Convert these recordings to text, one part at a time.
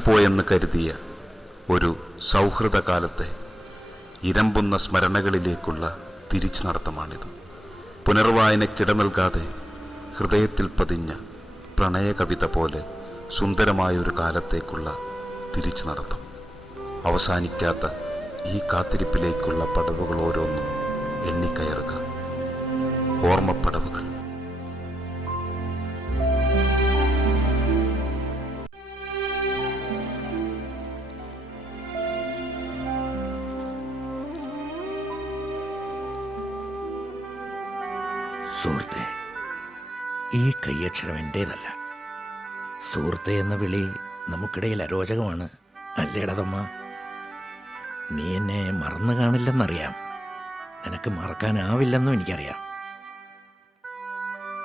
കഴിഞ്ഞുപോയെന്ന് കരുതിയ ഒരു സൗഹൃദകാലത്തെ ഇരമ്പുന്ന സ്മരണകളിലേക്കുള്ള തിരിച്ചു നടത്തമാണിത്. പുനർവായനക്കിട നൽകാതെ ഹൃദയത്തിൽ പതിഞ്ഞ പ്രണയകവിത പോലെ സുന്ദരമായൊരു കാലത്തേക്കുള്ള തിരിച്ചു നടത്തം. അവസാനിക്കാത്ത ഈ കാത്തിരിപ്പിലേക്കുള്ള പടവുകൾ ഓരോന്നും എണ്ണിക്കയറുക. ഓർമ്മപ്പടവുകൾ. സുഹൃത്തെ, ഈ കയ്യക്ഷരം എൻ്റേതല്ല. സുഹൃത്തെ എന്ന വിളി നമുക്കിടയിൽ അരോചകമാണ്, അല്ലേടതമ്മ? നീ എന്നെ മറന്നു കാണില്ലെന്നറിയാം, നിനക്ക് മറക്കാനാവില്ലെന്നും എനിക്കറിയാം.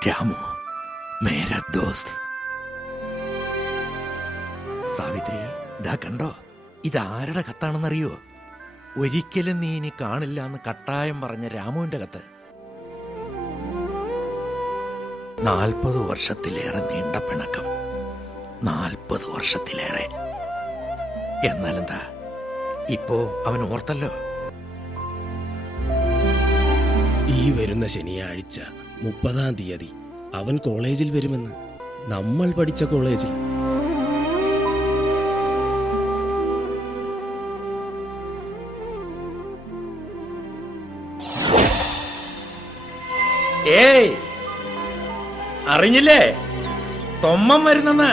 രാമു, മേരാ ദോസ്ത്. സാവിത്രി, ഇതാ കണ്ടോ, ഇതാരുടെ കത്താണെന്നറിയോ? ഒരിക്കലും നീ ഇനി കാണില്ല എന്ന് കട്ടായം പറഞ്ഞ രാമുവിൻ്റെ കത്ത്. 40 വർഷത്തിലേറെ നീണ്ട പിണക്കം, 40 വർഷത്തിലേറെ. എന്നാലെന്താ, ഇപ്പോ അവൻ ഓർത്തല്ലോ. ഈ വരുന്ന ശനിയാഴ്ച 30-ാം തീയതി അവൻ കോളേജിൽ വരുമെന്ന്. നമ്മൾ പഠിച്ച കോളേജിൽ. ഏയ്, അറിഞ്ഞില്ലേ തൊമ്മൻ വരുന്നെന്ന്?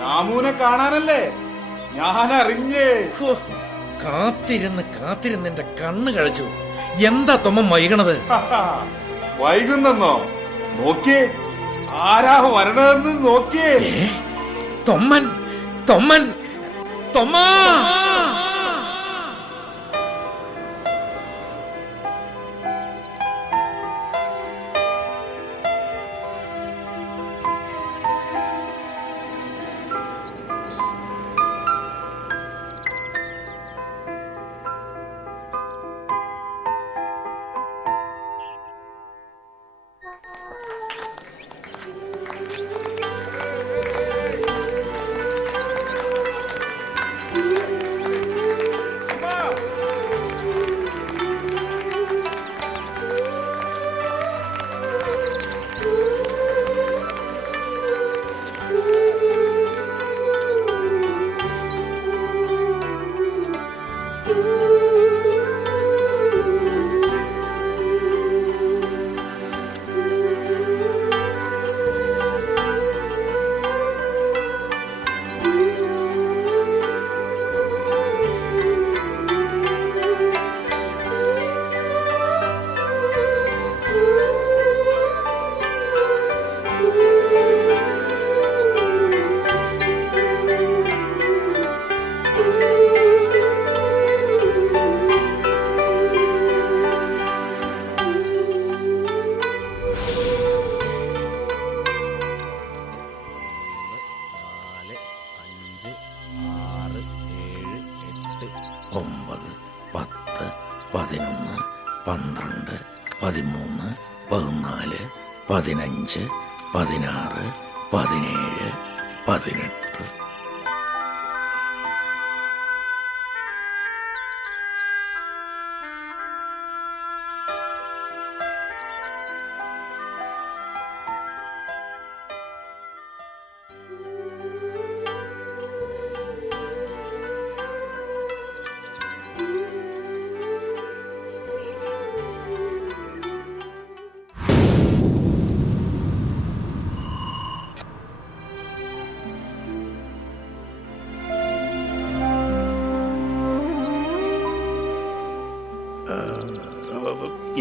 രാമുവിനെ കാണാനല്ലേ ഞാൻ അറിഞ്ഞേ. കാത്തിരുന്ന് എന്റെ കണ്ണ് കഴിച്ചു. എന്താ തൊമ്മൻ വൈകണത്? വൈകുന്നെന്നോ? നോക്കിയേ, ആരാ വരണതെന്ന് നോക്കിയേ. തൊമ്മൻ തൊമ്മൻ തൊമ്മാ!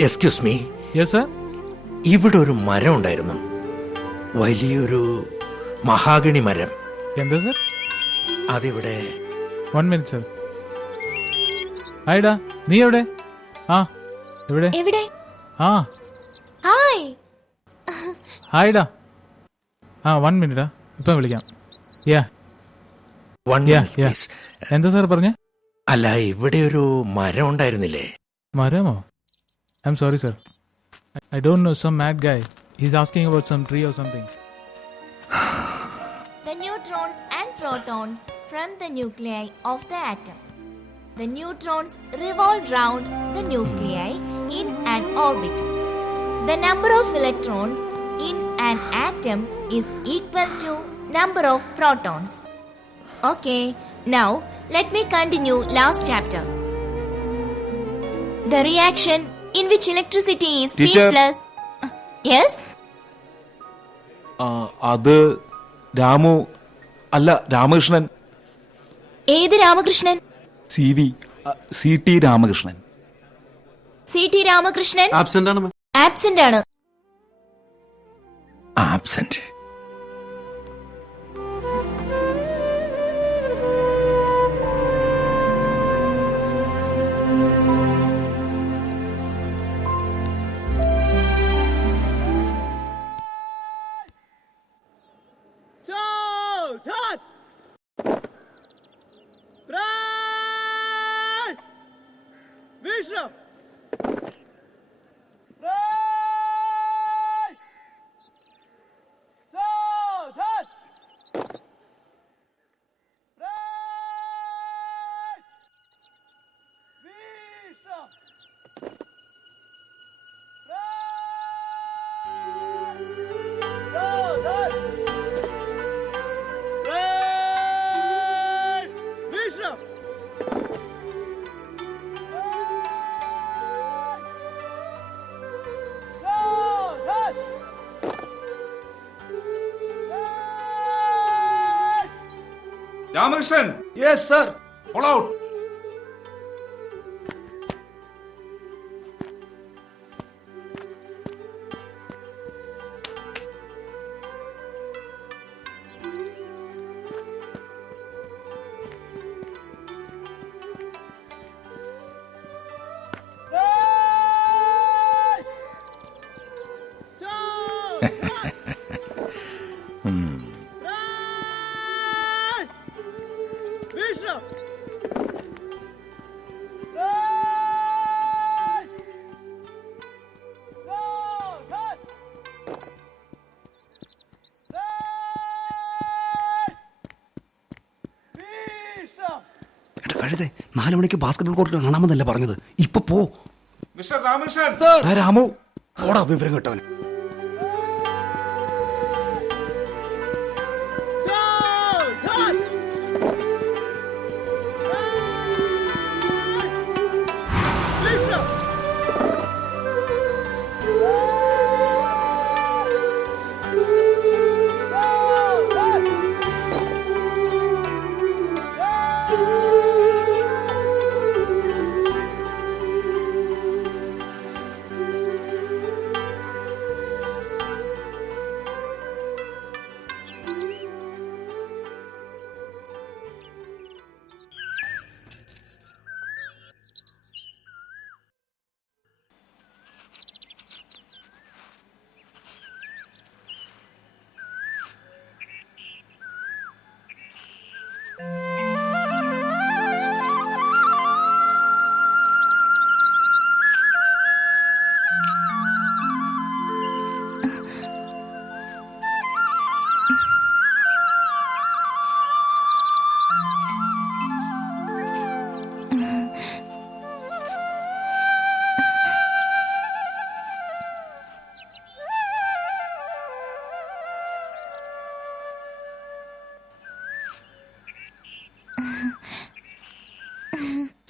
Excuse me. Yes sir. ഇവിടെ ഒരു മരം ഉണ്ടായിരുന്നു, വലിയൊരു മഹാഗണി മരം. എന്താ സർ? അതിവിടെ. 1 മിനിറ്റ് സർ. ഹായ്ഡാ, നീ എവിടെ? ആ എവിടെ? എവിടെ? ആ ഹായ്. ഹായ്ഡാ. ആ 1 മിനിറ്റാ, ഇപ്പം വിളിക്കാം. യാ എന്താ സാർ പറഞ്ഞേ? അല്ല, ഇവിടെ ഒരു മരം ഉണ്ടായിരുന്നില്ലേ? മരമോ? I'm sorry, sir. I don't know, some mad guy. He's asking about some tree or something. The neutrons and protons from the nuclei of the atom. The neutrons revolve round the nuclei in an orbit. The number of electrons in an atom is equal to number of protons. Okay, now let me continue last chapter. The reaction in which electricity is P Teacher. plus. Yes? അത് രാമു അല്ല രാമകൃഷ്ണൻ. ഏത് Ramakrishnan? C T Ramakrishnan. C T Ramakrishnan absent ആണ്. Absent ആണ്. Absent. Ramakrishnan. Yes sir. All out. കഴുതേ 4 മണിക്ക് basketball കോർട്ടിൽ കാണാമെന്നല്ല പറഞ്ഞത്. ഇപ്പൊ പോ. മിസ്റ്റർ രാമകൃഷ്ണൻ. രാമു ഓടാ, വിവരം കേട്ടവൻ.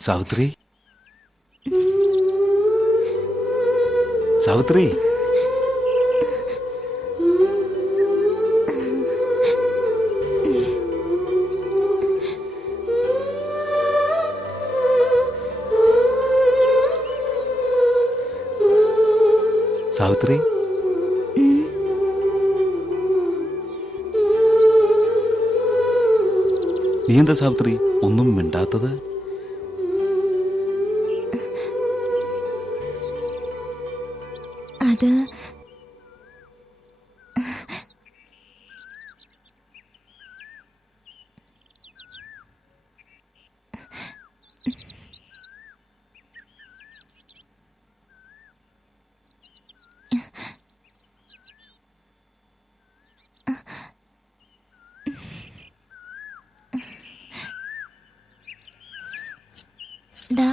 സാവിത്രി, സാവിത്രി, സാവിത്രി, നീ എന്താ സാവിത്രി ഒന്നും മിണ്ടാത്തത്? അത് ദാ.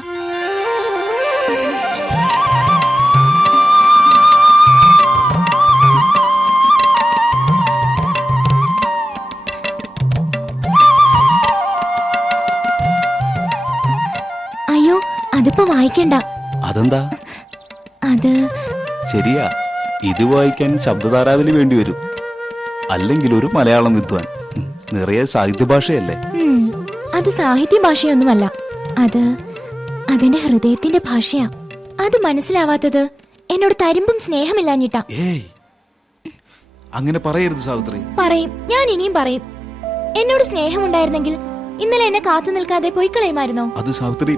അയ്യോ, അതിപ്പോ വായിക്കണ്ട. അതെന്താ? അത് ശരിയാ, ഇത് വായിക്കാൻ ശബ്ദധാരാവലി വേണ്ടി വരും. അല്ലെങ്കിൽ ഒരു മലയാളം വിദ്വാൻ. നിറയെ സാഹിത്യഭാഷയല്ലേ? അത് സാഹിത്യ ഭാഷയൊന്നുമല്ല. അതെന്റെ ഹൃദയത്തിന്റെ ഭാഷയാ. അത് മനസ്സിലാവാത്തത് എന്നോട് തരുമ്പും സ്നേഹമില്ലാഞ്ഞിട്ടാ. ഏയ്, അങ്ങനെ പറയരുത് സാവിത്രി. പറയും, ഞാൻ ഇനിയും പറയും. എന്നോട് സ്നേഹമുണ്ടായിരുന്നെങ്കിൽ ഇന്നലെ എന്നെ കാത്തു നിൽക്കാതെ പോയി കളയുമായിരുന്നോ? അത് സാവിത്രി,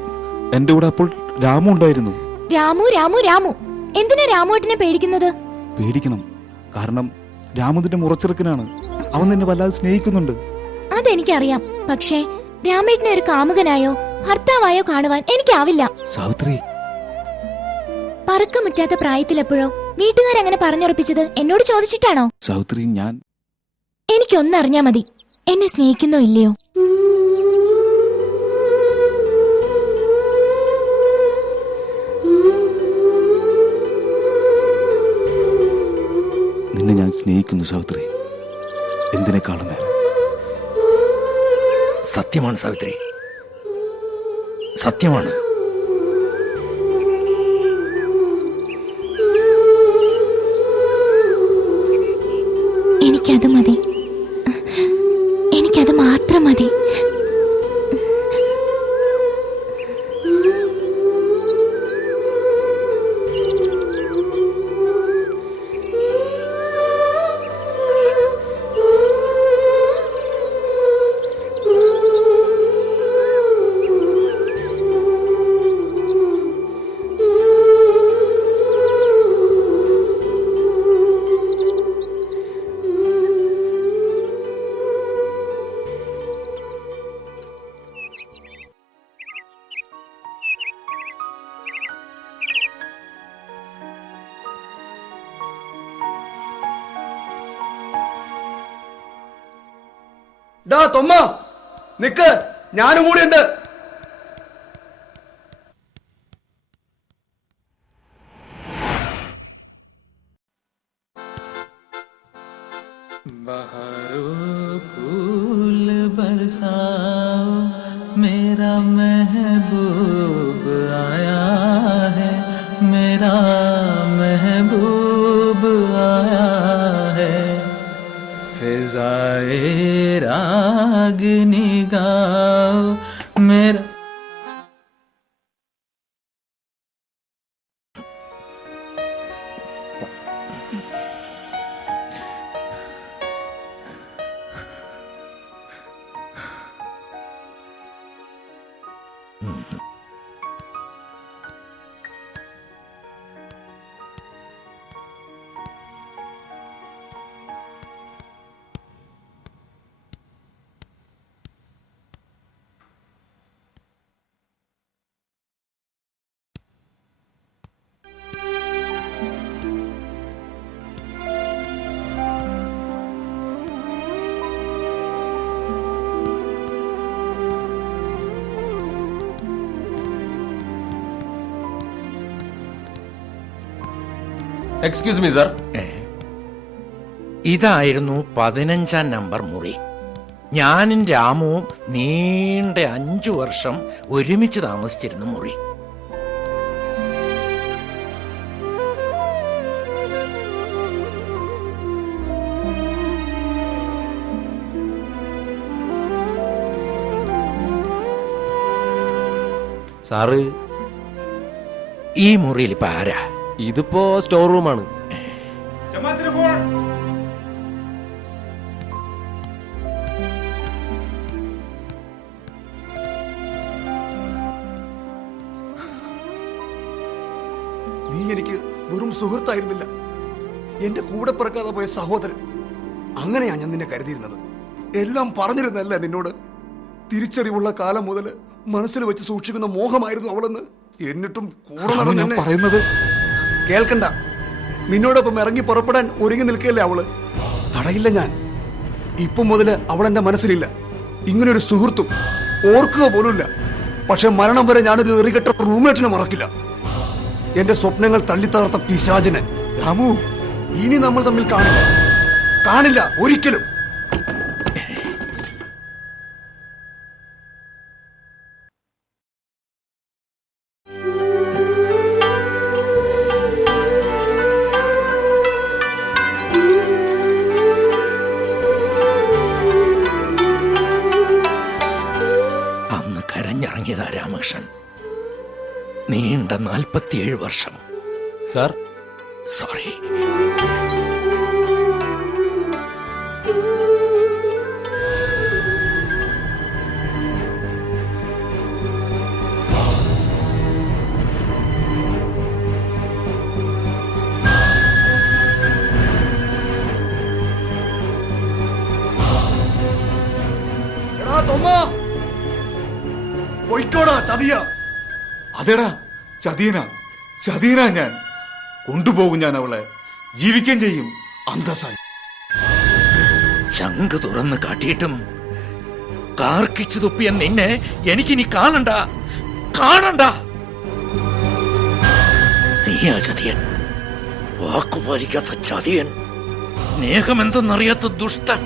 എന്റെ കൂടെ അപ്പോൾ രാമു ഉണ്ടായിരുന്നു. രാമു രാമു രാമു, എന്തിനാ രാമുവേട്ടനെ പേടിക്കുന്നത്? പേടിക്കണം, കാരണം രാമുദിന്റെ മുറച്ചെറുക്കനാണ്. അവൻ നിന്നെ വല്ലാതെ സ്നേഹിക്കുന്നുണ്ട്. അതെനിക്കറിയാം. പക്ഷേ രാമേട്ടനെ ഒരു കാമുകനായോ ഭർത്താവായോ കാണുവാൻ എനിക്കാവില്ല. സാവിത്രി, പറക്കമുറ്റാത്ത പ്രായത്തിലെപ്പോഴോ വീട്ടുകാരങ്ങനെ പറഞ്ഞുറപ്പിച്ചത് എന്നോട് ചോദിച്ചിട്ടാണോ? സാവിത്രി, എനിക്കൊന്നറിഞ്ഞാ മതി, എന്നെ സ്നേഹിക്കുന്നോ ഇല്ലയോ. നിന്നെ ഞാൻ സ്നേഹിക്കുന്നു സാവിത്രി, എന്തിനേക്കാളും നേരം. സത്യമാണ് സാവിത്രി, സത്യമാണ്. എനിക്കത് മതി, എനിക്കത് മാത്രം മതി. ഡാ തൊമ്മ, നിക്ക്, ഞാനും കൂടി ഉണ്ട്. बहारो फूल बरसाओ, मेरा महबूब आया है, मेरा महबूब आया है. फिजाए रागनी गाओ, मेरा. Excuse me sir. ഇതായിരുന്നു 15-ാം നമ്പർ മുറി. ഞാനും രാമുവും നീണ്ട 5 വർഷം ഒരുമിച്ച് താമസിച്ചിരുന്ന മുറി. സാറ്, ഈ മുറിയിൽ ഇപ്പൊ ആരാ? ഇതിപ്പോ സ്റ്റോർ റൂമാണ്. നീ എനിക്ക് വെറും സുഹൃത്തായിരുന്നില്ല, എന്റെ കൂടെ പിറക്കാതെ പോയ സഹോദരൻ. അങ്ങനെയാ ഞാൻ നിന്നെ കരുതിയിരുന്നത്. എല്ലാം പറഞ്ഞിരുന്നല്ലേ നിന്നോട്. തിരിച്ചറിവുള്ള കാലം മുതൽ മനസ്സിൽ വെച്ച് സൂക്ഷിക്കുന്ന മോഹമായിരുന്നു അവളെന്ന്. എന്നിട്ടും കൂടെ ഞാൻ പറയുന്നത് കേൾക്കണ്ട. നിന്നോടൊപ്പം ഇറങ്ങി പുറപ്പെടാൻ ഒരുങ്ങി നിൽക്കുകയല്ലേ അവള്. തടയില്ല ഞാൻ. ഇപ്പം മുതല് അവൾ എന്റെ മനസ്സിലില്ല. ഇങ്ങനൊരു സുഹൃത്തും ഓർക്കുക പോലുമില്ല. പക്ഷെ മരണം വരെ ഞാനൊരു എറികെട്ട റൂംമേറ്റിനെ മറക്കില്ല. എന്റെ സ്വപ്നങ്ങൾ തള്ളിത്തകർത്ത പിശാചിനെ. രാമു, ഇനി നമ്മൾ തമ്മിൽ കാണില്ല ഒരിക്കലും. അന്ന് കരഞ്ഞിറങ്ങിയതാ രാമകൃഷ്ണൻ. നീണ്ട 47 വർഷം. Sir, sorry. എടാ തൊമ്മാ, പൊയ്ക്കോടാ ചതിയ. അതെടാ, ചതീനാ ഞാൻ. കൊണ്ടുപോകും ഞാൻ അവളെ, ജീവിക്കുകയും ചെയ്യും അന്തസ്സായി. ചങ്ക് തുറന്ന് കാട്ടിയിട്ടും കാർക്കിച്ചു തുപ്പിയ നിന്നെ എനിക്കിനി കാണണ്ട. നീയാ ചതിയൻ, വാക്കുപാലിക്കാത്ത ചതിയൻ, സ്നേഹമെന്തെന്നറിയാത്ത ദുഷ്ടൻ.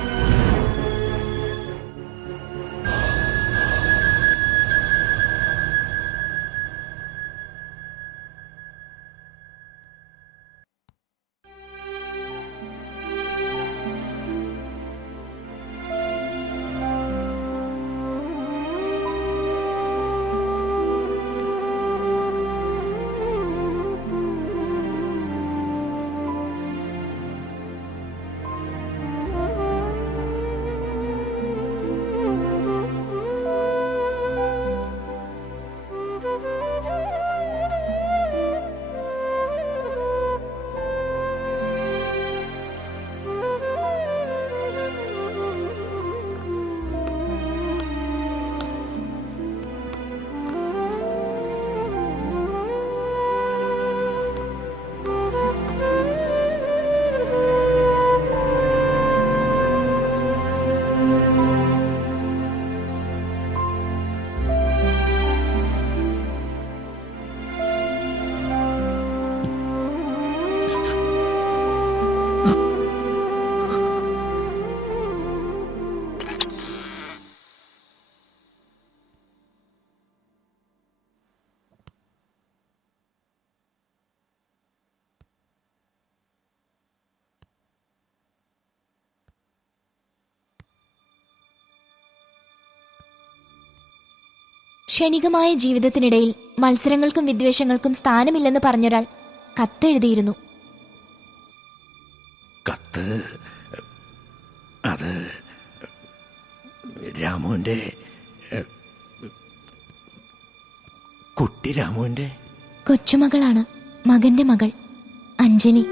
ക്ഷണികമായ ജീവിതത്തിനിടയിൽ മത്സരങ്ങൾക്കും വിദ്വേഷങ്ങൾക്കും സ്ഥാനമില്ലെന്ന് പറഞ്ഞൊരാൾ കത്തെഴുതിയിരുന്നു. കത്ത് അത് രാമുവിൻ്റെ, കുട്ടി രാമുവിൻ്റെ കൊച്ചുമകളാണ്, മകന്റെ മകൾ അഞ്ജലി.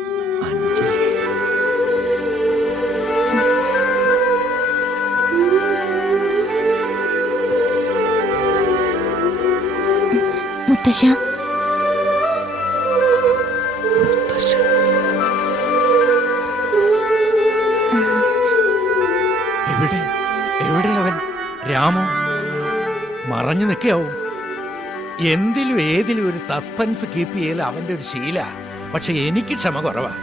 അഞ്ജലി. മുത്തശ്ശ, എവിടെ അവൻ? രാമു മറഞ്ഞു നിൽക്കാവും. എന്തിലും ഏതിലും ഒരു സസ്പെൻസ് കീപ്പ് ചെയ്യൽ അവന്റെ ഒരു ശീല. പക്ഷെ എനിക്ക് ക്ഷമ കുറവാ.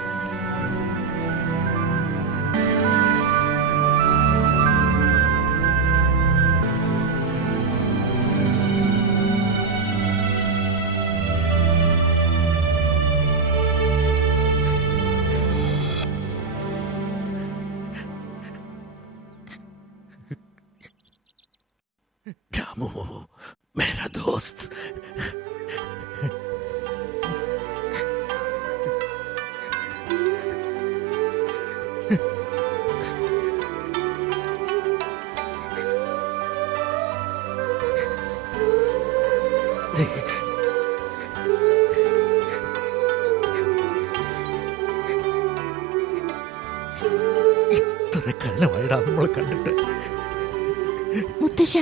രാമു, മേരാ ദോസ്ത്. ഇത്ര കാലമായിടാ നമ്മൾ കണ്ടിട്ട്. മുത്തശ്ശ,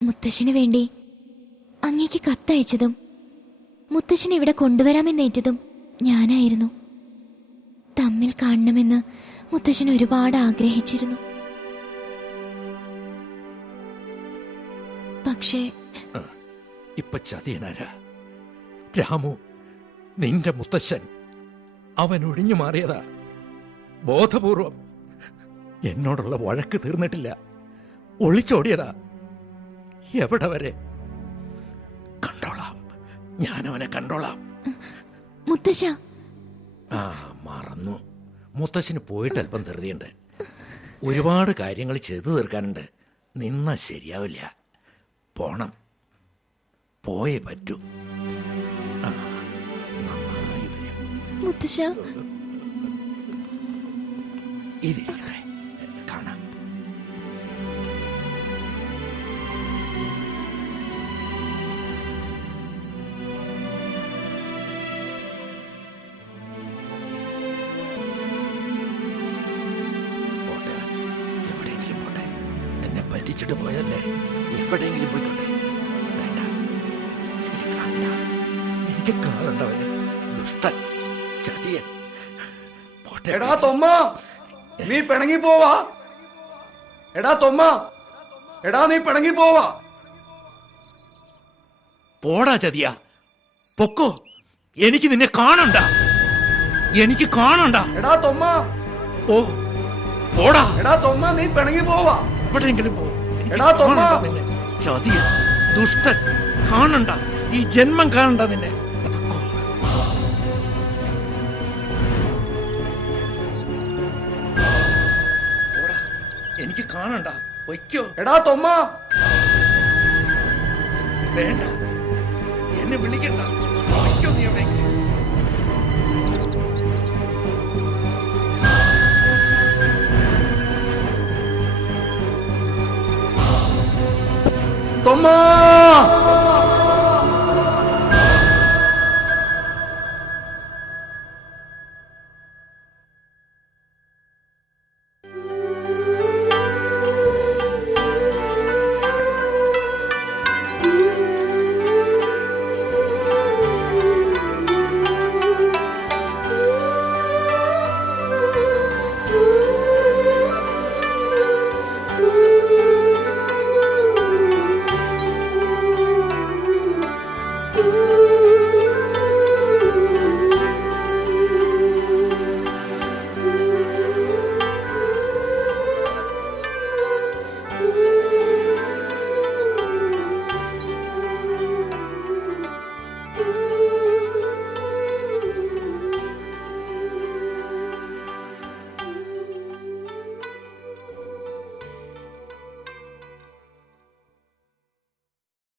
മുത്തശ്ശന് വേണ്ടി അങ്ങേക്ക് കത്തയച്ചതും മുത്തശ്ശനെ ഇവിടെ കൊണ്ടുവരാമെന്നേറ്റതും ഞാനായിരുന്നു. തമ്മിൽ കാണണമെന്ന് മുത്തശ്ശൻ ഒരുപാട് ആഗ്രഹിച്ചിരുന്നു. പക്ഷേ ഇപ്പൊ ചതിയനാരാ? രാമു, നിന്റെ മുത്തശ്ശൻ. അവൻ ഒഴിഞ്ഞു മാറിയതാ ബോധപൂർവം. എന്നോടുള്ള വഴക്ക് തീർന്നിട്ടില്ല, ഒളിച്ചോടിയതാ. എവിടെ വരെ? കണ്ടോളാം, ഞാനവനെ കണ്ടോളാം. മുത്തശ്ശ, ആ മറന്നു. മുത്തശ്ശന് പോയിട്ട് അല്പം ധൃതിയുണ്ട്. ഒരുപാട് കാര്യങ്ങൾ ചെയ്തു തീർക്കാനുണ്ട്. നിന്ന ശരിയാവില്ല. പോണം, പോയേ പറ്റൂ. ആ, നന്നായി വരും. മുത്തശ്ശ. ഇതിരിക്കട്ടെ, കാണാം. പോട്ടെ, എവിടെയെങ്കിലും പോട്ടെ. എന്നെ പറ്റിച്ചിട്ട് പോയതല്ലേ, എവിടെയെങ്കിലും പോയിക്കോട്ടെ. വേണ്ട, എനിക്ക് കാണണ്ട. എനിക്ക് കാണണ്ടവന്. ദുഷ്ടൻ, ചതിയൻ. പോട്ടെ. എടാ തൊമ്മ, നീ പിണങ്ങി പോവാ. എടാ തൊമ്മ, എടാ നീ പിണങ്ങി പോവാ. പോടാ ചതിയ, പൊക്കോ. എനിക്ക് നിന്നെ കാണണ്ട, എനിക്ക് കാണണ്ട. എടാ തൊമ്മ, ഓ പോടാ. എടാ തൊമ്മ, നീ പിണങ്ങി പോവാ. എവിടെയെങ്കിലും പോ. എനിക്ക് എടാ തൊമ്മ. കാണണ്ട നിന്നെ. ചതിയൻ, ദുഷ്ടൻ, കാണണ്ട. ഈ ജന്മം കാണണ്ട നിന്നെ. പൊക്കോ. പോടാ, എനിക്ക് കാണണ്ട. വയ്ക്കോ. എടാ തൊമ്മ. വേണ്ട, എന്നെ വിളിക്കണ്ട. വയ്ക്കോ നീ എവിടെയെങ്കിലും. തൊമ്മ.